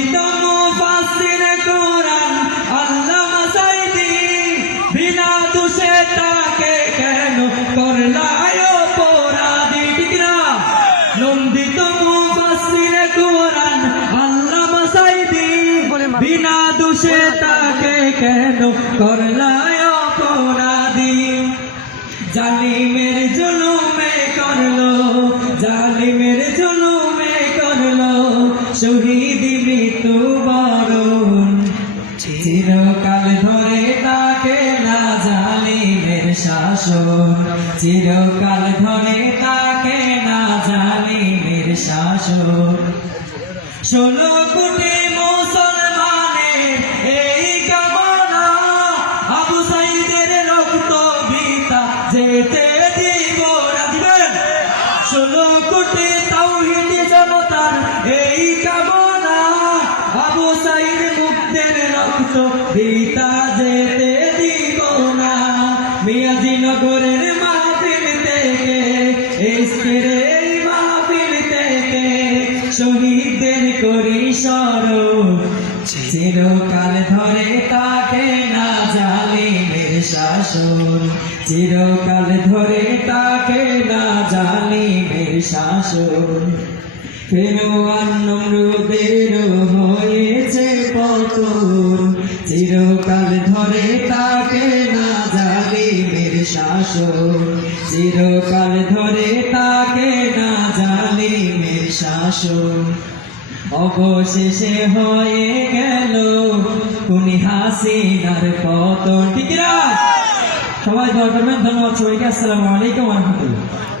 নন্দিত মুফাসসির কোরআন আল্লামা সাঈদী, বিনা দোষে তাকে কেন করলায় অপরাধী? ঠিক না? নন্দিত মুফাসসির কোরআন আল্লামা সাঈদী, বিনা দোষে তাকে কেন করলায় অপরাধী? জালিমের জুলুমে করলো, জালিমের জুলুমে করলো শহীদ মৃত্যুবরণ। চিরকাল ধরে তাকে না জালিমের শাসন, চিরকাল ধরে তাকে না জালিমের শাসন। 16 কোটি মুসলমানের এই কামনা, আবু সাঈদের রক্ত বৃথা যেতে দিব না। দিবেন? 16 কোটি তাওহীদি জনতার এই কামনা, আবু সাঈদ মুক্তের রক্ত বৃথা যেতে দিব না। মিয়াজিনগরের মাহফিল থেকে, ইশকের এই মাহফিল থেকে শহীদদের করি স্মরণ। চিরকাল ধরে তাকে না জালিমের শাসন, চিরকাল ধরে তাকে না জালিমের শাসন। ফিরআউন নমরুদের হয়েছে পতন, চিরকাল ধরে তাকে না জালিমের শাসন, চিরকাল ধরে তাকে না জালিমের শাসন। অবশেষে হয়ে গেল খুনি হাসিনার পতন। ঠিক না? সবাই দোয়া করবেন। ধন্যবাদ সবাইকে। আসসালামু আলাইকুম ওয়া রাহমাতুল্লাহ।